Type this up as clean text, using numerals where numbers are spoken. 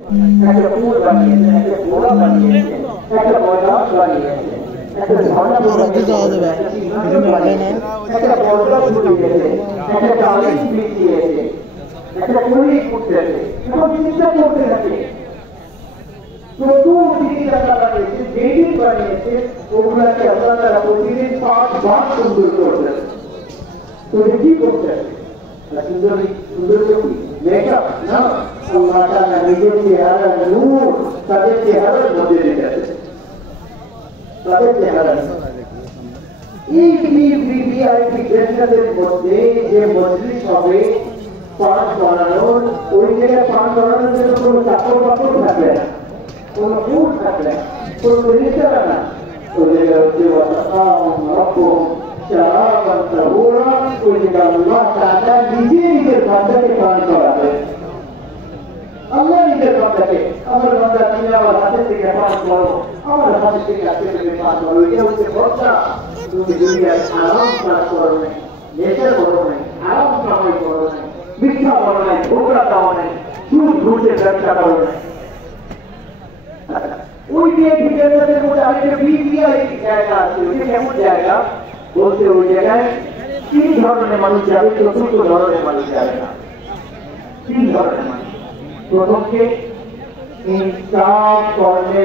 একটা পুকুর বানিয়েছে, একটা ঘোড়া বানিয়েছে, একটা ময়দান বানিয়েছে, একটা ঝর্ণা বানিয়েছে, একটা পর্দা ঝুলিয়েছে, একটা কালিন বিছিয়েছে, একটা কুড়ি ফুটেছে। এখন চিন্তা করতে থাকে প্রথম জিনিস আল্লাহ বানিয়েছে, যেদিন বানিয়েছে ওগুলাকে আল্লাহ তারা প্রতিদিন 5 বার সুন্দর করতেন। তো কি করতেন? সুন্দর কি মেকআপ না, আল্লাহ তাআলা নিজের চেহারার নূর তাদের চেহারার মধ্যে রেখেছে। তাদের চেহারা এই ভিভিআইপি গেস্টদের মধ্যে যে মজলিস হবে পাঁচ বানানোর, ওই জায়গায় পাঁচ বানানোর জন্য কোনো চাকর বাকর থাকবে না, কোনো ফুল থাকবে না, কোনো রেজিস্টার না। ওই জায়গায় হচ্ছে ওই জায়গায় আল্লাহ তাআলা নিজের বান্দাকে পান করাবে। আল্লাহ নিজের বান্দাকে, আমার বান্দা তুমি আমার হাতের থেকে পান করো, আমার হাতের থেকে হাতের থেকে পান করো, এটা হচ্ছে ভরসা। তুমি দুনিয়ায় আরাম কাজ করো নাই, নেশা করো নাই, আরাম কামাই করো নাই, মিথ্যা করো নাই, ধোঁকা দাও নাই, সুদ ঘুষের ব্যবসা করো নাই। ওই যে ভিতরের মধ্যে আরেকটা ভিভিআইপি জায়গা আছে, ওইটা কেমন জায়গা বলতে, ওই জায়গায় 3 ধরনের মানুষ যাবে, 4 ধরনের মানুষ যাবে না। 3 ধরনের মানুষ। প্রথমকে ইনসাফ করলে